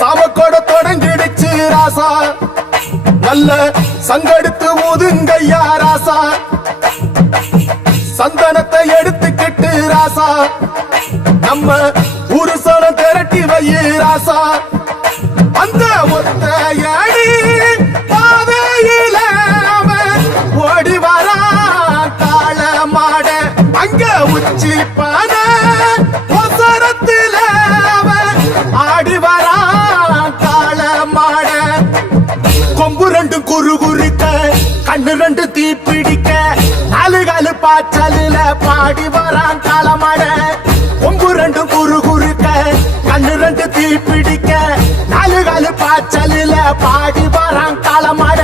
சாமக்கோட தொடங்கிடுச்சு ராசா, நல்ல சங்கெடுத்து ஊதுங்கய்யா ராசா, சந்தனத்தை எடுத்துக்கிட்டு ராசா, நம்ம ஊரு சனம் திரட்டி வையு ராசா, அந்த ஒத்தையடி பாதையில அவன் ஓடி வரா காள மாட, அங்க உச்சி பான ஒசரத்தில அவன் ஆடி வரா காள மாட, கொம்பு ரெண்டு குறு குறுக்க கண்ணு ரெண்டு தீ பிடிக்க, நாலு காலு பாய்ச்சலில பாடி வரான் காளமாட, கொம்பு ரெண்டு குறு குறுக்க கண்ணு ரெண்டு தீ பிடிக்க, நாலு காலு பாய்ச்சலில பாடி வரான் காளமாட,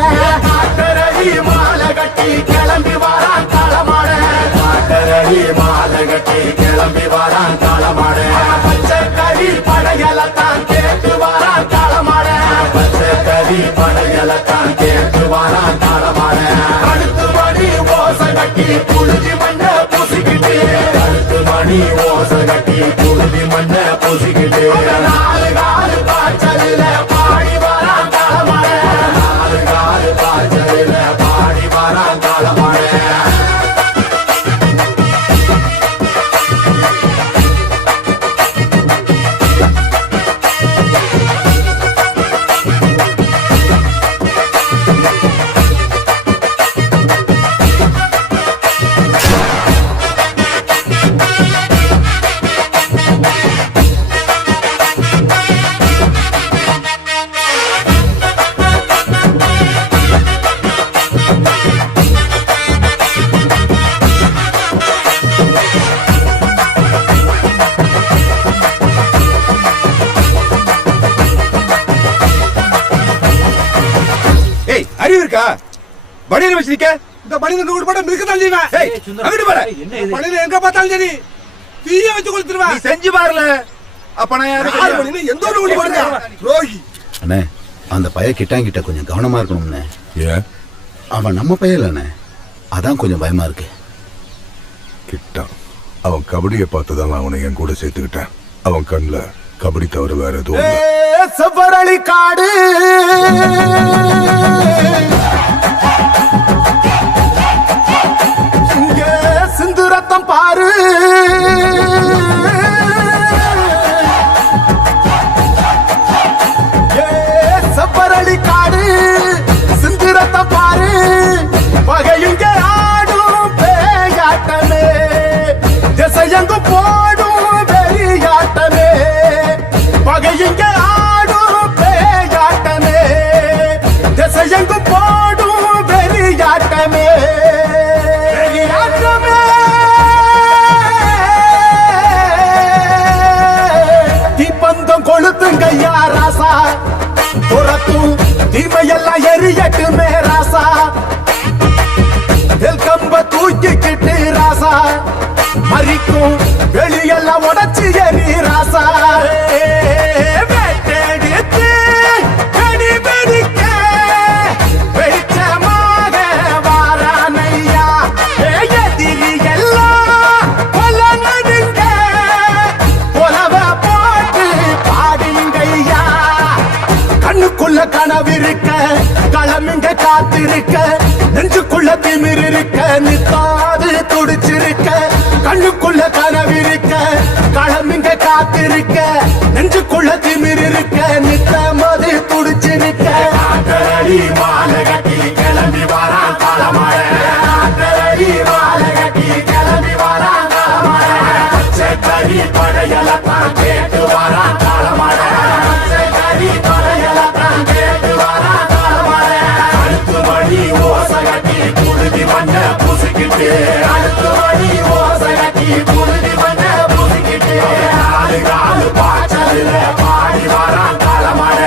காட்டரடி மாலை கட்டி கிளம்பி வரான் காளமாட, காட்டரடி மாலை கட்டி கிளம்பி வரான் காளமாட, பச்சை கறி படையலத்தான் கேட்டு வரான் காளமாட, பச்சை கறி படையலத்தான் கேட்டு வரான் காளமாட, அடுத்து மணி ஓசை கட்டி புழுதி மண்ண பூசிக்கிட்டு, அடுத்து மணி ஓசை கட்டி புழுதி மண்ண பூசிக்கிட்டு, நாலு காலு பாய்ச்சலில பாடி வரான் காளமாட, நாலு காலு பாய்ச்சலில பாடி வரான் காளமாட. அறிவு இருக்கா? பனியன் வச்சிருக்க, இந்த பனியன் நூறு போட மிருக்கத்தான் செய்வேன். அங்கிட்டு பாரு, பனியன் எங்க பார்த்தாலும் சரி தீய வச்சு கொளுத்துருவேன். நீ செஞ்சு பாருல, அப்ப நான் யாரு பனியன் எந்த ஒரு ஊடி போடுங்க ரோகி. அண்ணே, அந்த பைய கிட்டாங்கிட்ட கொஞ்சம் கவனமா இருக்கணும்ண்ணே. ஏன்? அவன் நம்ம பையலண்ணே, அதான் கொஞ்சம் பயமா இருக்கு. கிட்டான் அவன் கபடியை பார்த்துதான் நான் அவனை என் கூட சேர்த்துக்கிட்டேன். அவன் கண்ணுல கபடி தவிர வேற எதுவும் செவ்வரளி காடு இங்க சிந்து ரத்தம் பாரு, செவ்வரளி காடு சிந்து ரத்தம் பாரு, பகையுங்க ஆடும் பேயாட்டமே, திசையங்கும் போடும் வெறியாட்டமே, பகையுங்க ஆடும் பேயாட்டமே, திசையங்கும் போடும் வெறியாட்டமே, வெறியாட்டமே. தீப்பந்தம் கொளுத்துங்கய்யா ராசா, புறத்தும் தீமையெல்லாம் எரியட்டுமே ராசா, கம்ப தூக்கிக்கிட்டு ராசா, மறிக்கும் வெளியெல்லாம் உடச்சி எரி ராசா, வெட்டெடுத்து வெடி வெடிக்க வெளிச்சமாக வாரானையா, எதிரி எல்லாம் கொல நடுங்க கொலவ போட்டு பாடுங்கய்யா, கண்ணுக்குள்ள கனவிருக்க களமிங்க காத்திருக்க, நெஞ்சுக்குள்ள திமிர் இருக்க நித்தாது துடிச்சிருக்க, கண்ணுக்குள்ள கனவிருக்க களமிங்க காத்திருக்க, நெஞ்சுக்குள்ள திமிர் இருக்க நித்தமது துடிச்சிருக்க, காட்டரடி மாலை கட்டி கிளம்பி வரான் காளமாட, காட்டரடி மாலை கட்டி கிளம்பி வரான் காளமாட, பச்சை கறி படையலத்தான் கேட்டு வரான் காளமாட, பச்சை கறி படையலத்தான் கேட்டு வரான் காளமாட, அடுத்து மணி ஓசை கட்டி புழுதி மண்ண பூசிக்கிட்டு, அடுத்து மணி ஓசை கட்டி புழுதி மண்ண பூசிக்கிட்டு, நாலு காலு பாய்ச்சலில பாடி வரான் காளமாட.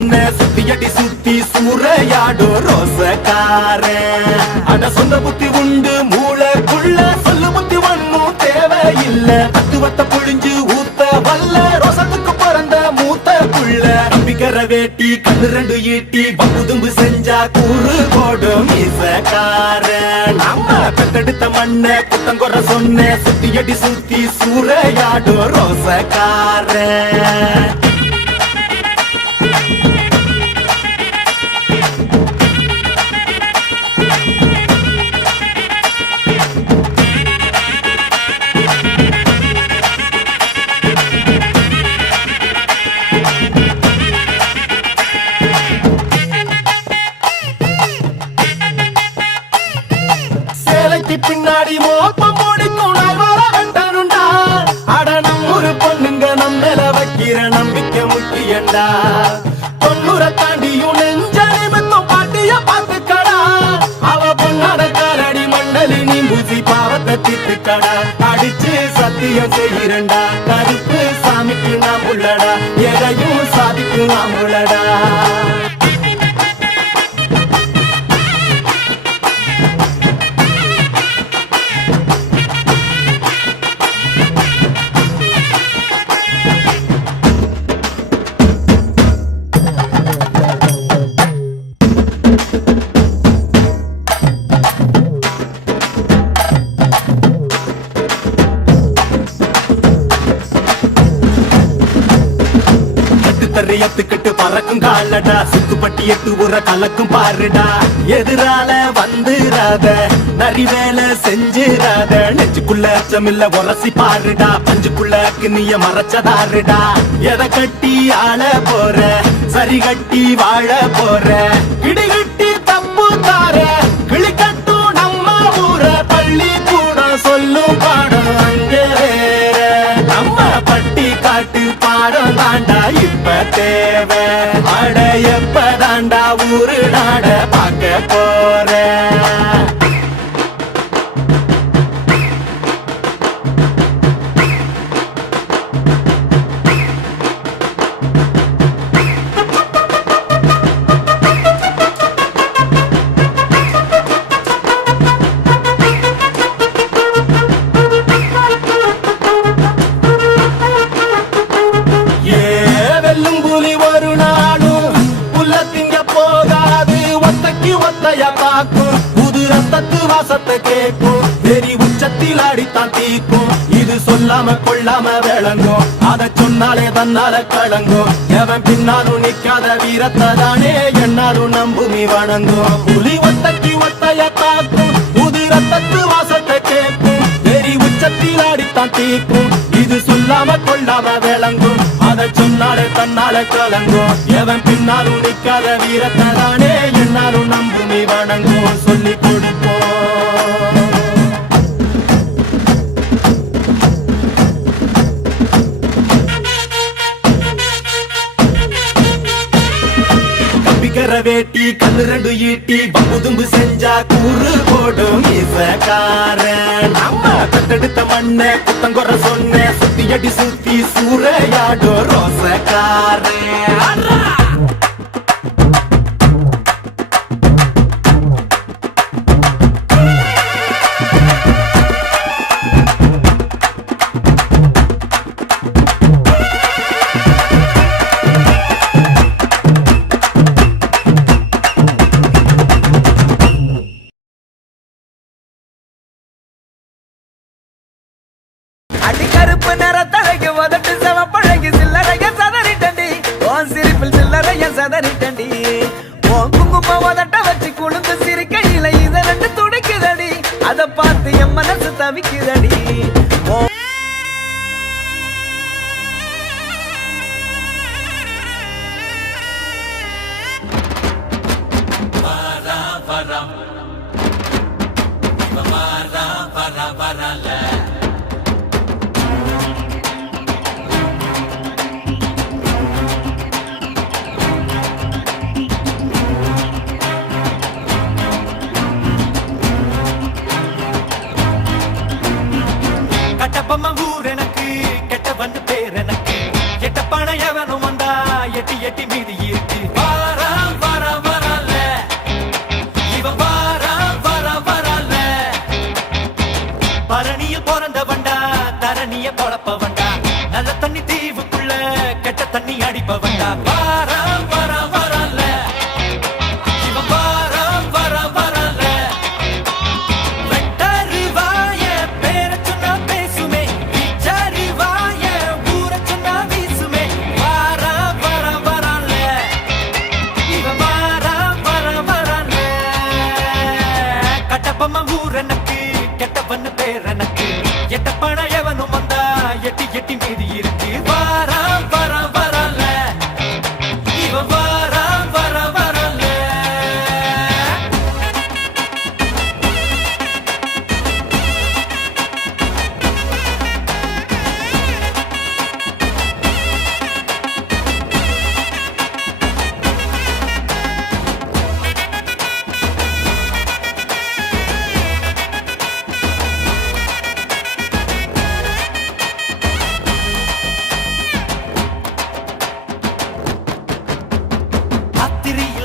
சுத்தியடி சுத்தி சூறையாடும் ரோசக்காரன். அட சொந்த புத்தி உண்டு மூளைக்குள்ள, சொல்லு புத்தி ஒண்ணும் தேவையில்லை. தத்துவத்தை புழிஞ்சு ஊத்த வல்ல ரோசத்துக்கு பிறந்த மூத்த புள்ள. நம்பிக்கிற வேட்டி கண்ணு ரெண்டு ஈட்டி பகுதும்பு செஞ்சா கூறு போடும் மீசக்காரன். நம்ம பெத்தெடுத்த மண்ண குத்தங்குற சொன்ன, சுத்தியடி சுத்தி சூறையாடும் ரோசக்காரன். பின்னாடி மோப்பம் முடிக்கும் நாள் வர வெட்டனுண்டா. அட நம்மூரு பொண்ணுங்க நம்மள வைக்கிற நம்பிக்கை முக்கியண்டா. 90 தாண்டியும் நெஞ்ச நிமித்தம் பாட்டிய பாத்துக்கடா. அவ பொண்ணாட காலடி மண்டலி நீ பூசி பாவத்தை திட்டுக்கடா. அடிச்சு சத்தியம் செய்கிறண்டா, கருப்பு சாமிக்கு நாம் உள்ளடா, எதையும் சாதிக்கு நாம் உள்ளடா. எத்துக்கிட்டு பறக்கும் காலடா, சுத்துப்பட்டி எட்டு உர கலக்கும் பாருடா. எதிரால வந்துராத, நரி வேலை செஞ்சிராத. நெஞ்சுக்குள்ள அச்சமில்ல உரசி பாருடா, பஞ்சுக்குள்ள கிண்ணிய மறைச்சதாருடா. எதை கட்டி ஆள போற, சரி கட்டி வாழ போற. இடிகட்டி தப்பு தார, கிளி கட்டும் நம்ம ஊர. பள்ளி கூட சொல்லும் பாடம் அங்கே வேற. நம்ம பட்டி காட்டு பாடம் தாண்டா இப்ப தேவை. அட எப்ப தாண்டா ஊரு நாட பார்க்க போற. புது ரத்தத்து வாசத்தை கேட்கும், வெறி உச்சத்தில் அடித்தான் தீக்கும். இது சொல்லாம கொள்ளாம விளங்கும், அதை சொன்னாலே தன்னால கலங்கும். எவன் பின்னாலும் நிக்காத வீரத்தை தானே என்னாலும் நம்புமி வணங்கும். புலி ஒத்தைக்கு ஒத்தைய தாக்கும், புது ரத்தத்து வாசத்தை கேட்கும், வெறி உச்சத்தில் அடித்தான் தீக்கும். இது சொல்லாம கொள்ளாம விளங்கும், அதை சொன்னாலே தன்னால கலங்கும். எவன் பின்னாலும் நிக்காத வீரத்தை தானே என்னாலும் நம்புமி வணங்கும். சொல்லி கொடுப்போம். கம்பிக்கிற வேட்டி கண்ணு ரெண்டு ஈட்டி பகுதும்பு செஞ்சா கூறு போடும் மீசக்காரன். நம்ம கட்டெடுத்த மண்ண குத்தங்குற சொன்ன, சுத்தியடி சுத்தி சூறையாடும் ரோசக்காரன். அடிக்கருப்பு நிறத்தழகு உதட்டு செவப்பழகி சில்லறைய சதறிட்டண்டி. உன் சிரிப்பில் சில்லறைய சதறிட்டண்டி. உன் குங்கும உதட்ட வச்சு குழுந்து சிரிக்கையில இத ரெண்டு துடிக்குதடி. அதை பார்த்து என் மனசு தவிக்குதடி. கட்டப்பம்ம ஊர் எனக்கு, கெட்ட வந்து பேர் எனக்கு. எட்ட பணம் எவனும் வந்தா எட்டி எட்டி மீதி இருக்கு.